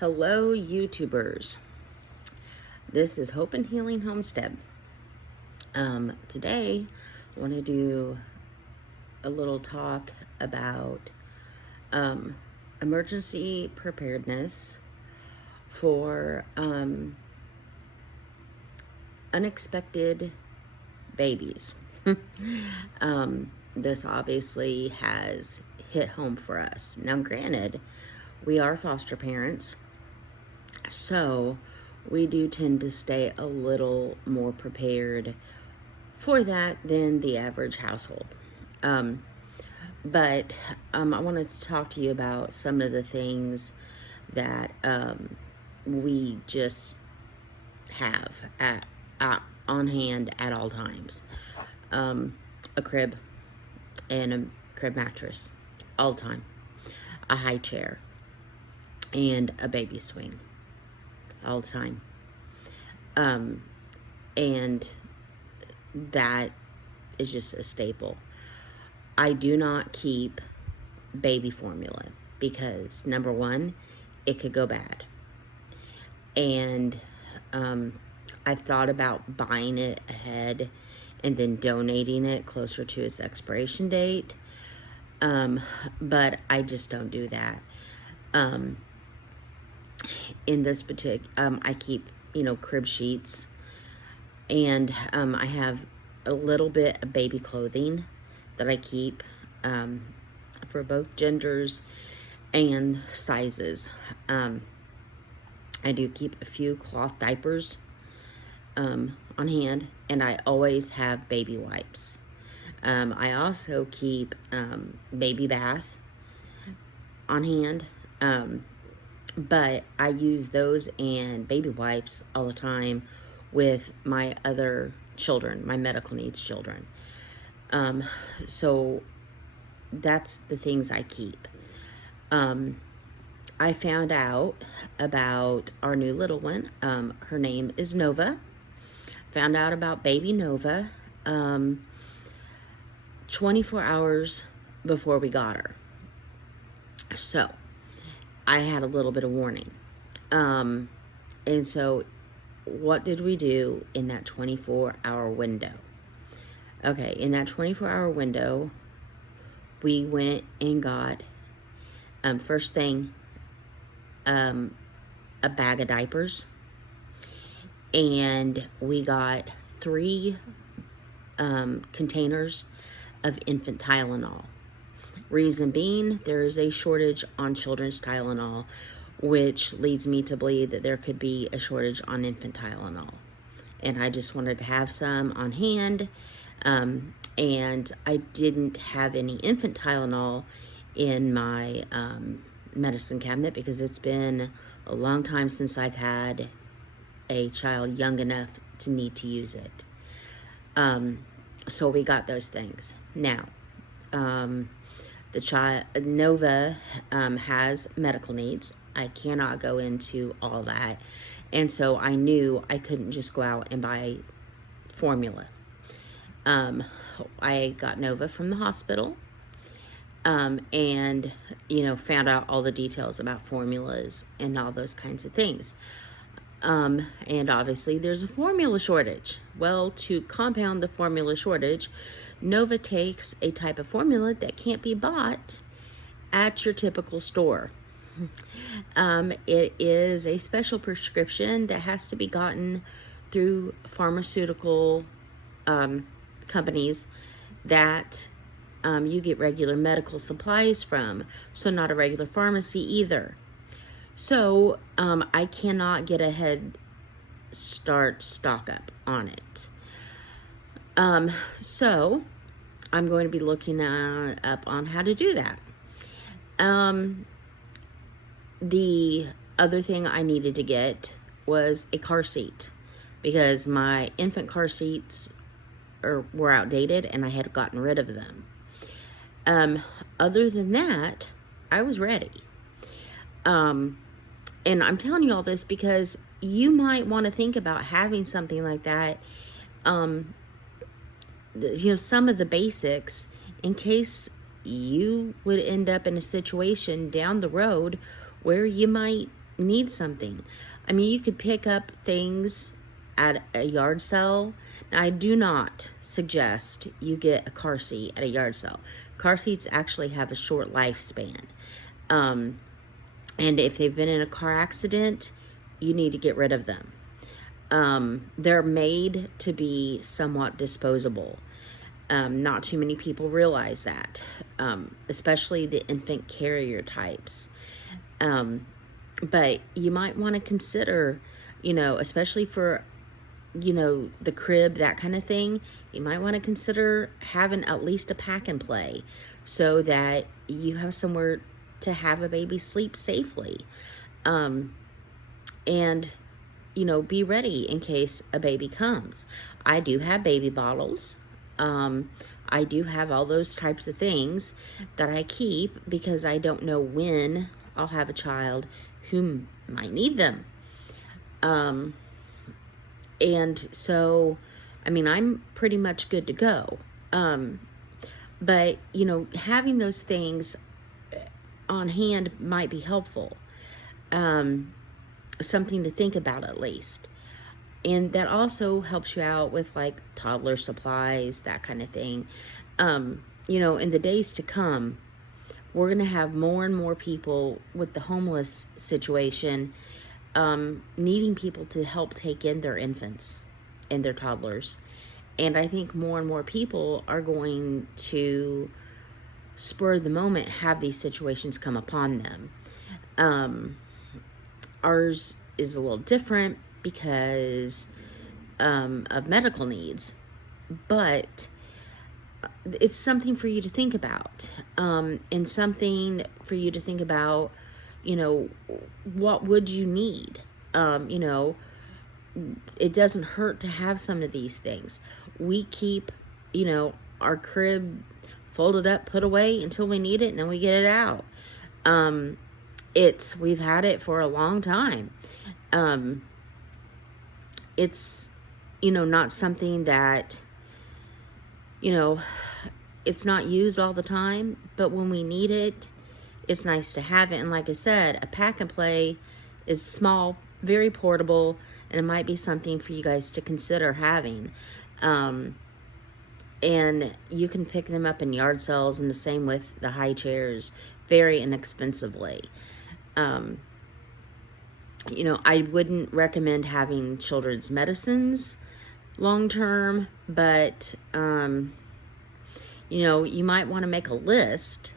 Hello, YouTubers. This is Hope and Healing Homestead. Today, I want to do a little talk about emergency preparedness for unexpected babies. This obviously has hit home for us. Now, granted, we are foster parents, so we do tend to stay a little more prepared for that than the average household. But I wanted to talk to you about some of the things that we just have on hand at all times. A crib and a crib mattress all the time, a high chair, and a baby swing all the time. And that is just a staple. I do not keep baby formula because, number one, it could go bad. And I've thought about buying it ahead and then donating it closer to its expiration date. But I just don't do that. In this particular, I keep, crib sheets, and I have a little bit of baby clothing that I keep for both genders and sizes. I do keep a few cloth diapers on hand, and I always have baby wipes. I also keep baby bath on hand, but I use those and baby wipes all the time with my other children, my medical needs children. So that's the things I keep. I found out about our new little one. Her name is Nova. Found out about baby Nova 24 hours before we got her. So I had a little bit of warning. And so what did we do in that 24-hour window? Okay, in that 24-hour window, we went and got, first thing, a bag of diapers. And we got 3 containers of infant Tylenol. Reason being, there is a shortage on children's Tylenol, which leads me to believe that there could be a shortage on infant Tylenol. And I just wanted to have some on hand. And I didn't have any infant Tylenol in my medicine cabinet because it's been a long time since I've had a child young enough to need to use it. So we got those things. Now, the child, Nova, has medical needs. I cannot go into all that. And so I knew I couldn't just go out and buy formula. I got Nova from the hospital, and, found out all the details about formulas and all those kinds of things. And obviously there's a formula shortage. Well, to compound the formula shortage, Nova takes a type of formula that can't be bought at your typical store. It is a special prescription that has to be gotten through pharmaceutical companies that you get regular medical supplies from, so not a regular pharmacy either. So I cannot get a head start stock up on it. So I'm going to be looking up on how to do that. The other thing I needed to get was a car seat because my infant car seats were outdated and I had gotten rid of them. Other than that, I was ready. And I'm telling you all this because you might want to think about having something like that. Some of the basics in case you would end up in a situation down the road where you might need something. I mean, you could pick up things at a yard sale. Now, I do not suggest you get a car seat at a yard sale. Car seats actually have a short lifespan. Um, and if they've been in a car accident, you need to get rid of them. They're made to be somewhat disposable. Not too many people realize that, especially the infant carrier types. But you might want to consider, especially for, the crib, that kind of thing, you might want to consider having at least a pack and play so that you have somewhere to have a baby sleep safely. And be ready in case a baby comes. I do have baby bottles. I do have all those types of things that I keep because I don't know when I'll have a child who might need them. And so, I mean, I'm pretty much good to go. But, having those things on hand might be helpful. Something to think about at least. And that also helps you out with like toddler supplies, that kind of thing. In the days to come, we're going to have more and more people with the homeless situation, needing people to help take in their infants and their toddlers. And I think more and more people are going to spur of the moment have these situations come upon them. Ours is a little different because of medical needs, but it's something for you to think about, and something for you to think about, what would you need? It doesn't hurt to have some of these things. We keep, our crib folded up, put away until we need it, and then we get it out. We've had it for a long time. It's, not something that, it's not used all the time, but when we need it, it's nice to have it. And like I said, a pack and play is small, very portable, and it might be something for you guys to consider having. And you can pick them up in yard sales, and the same with the high chairs, very inexpensively. I wouldn't recommend having children's medicines long term, but, you might want to make a list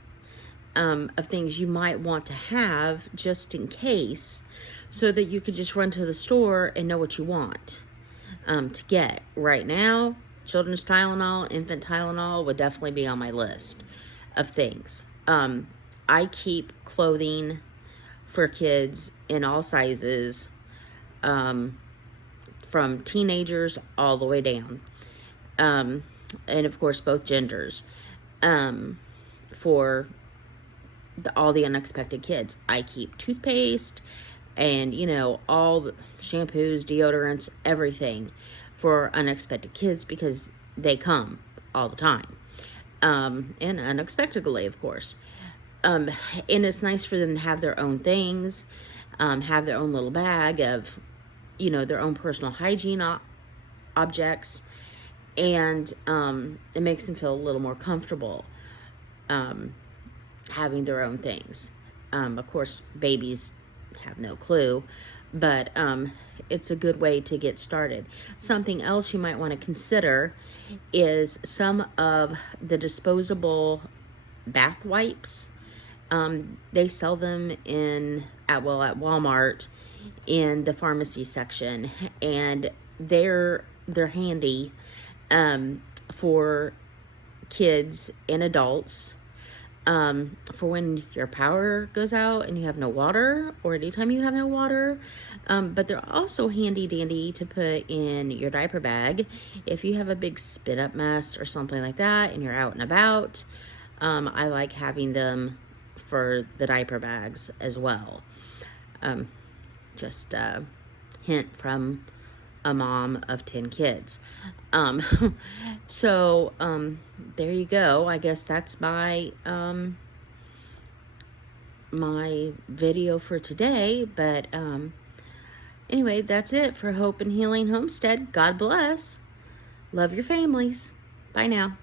of things you might want to have just in case, so that you could just run to the store and know what you want to get. Right now, children's Tylenol, infant Tylenol would definitely be on my list of things. I keep clothing for kids in all sizes, from teenagers all the way down, and of course both genders, for all the unexpected kids. I keep toothpaste and all the shampoos, deodorants, everything for unexpected kids because they come all the time, and unexpectedly, of course. And it's nice for them to have their own things, have their own little bag of, their own personal hygiene objects, and it makes them feel a little more comfortable having their own things. Of course, babies have no clue, but it's a good way to get started. Something else you might want to consider is some of the disposable bath wipes. They sell them at Walmart in the pharmacy section, and they're handy for kids and adults, for when your power goes out and you have no water, or anytime you have no water. But they're also handy dandy to put in your diaper bag if you have a big spit up mess or something like that and you're out and about. I like having them for the diaper bags as well. Just a hint from a mom of 10 kids. So there you go. I guess that's my my video for today. But anyway, that's it for Hope and Healing Homestead. God bless. Love your families. Bye now.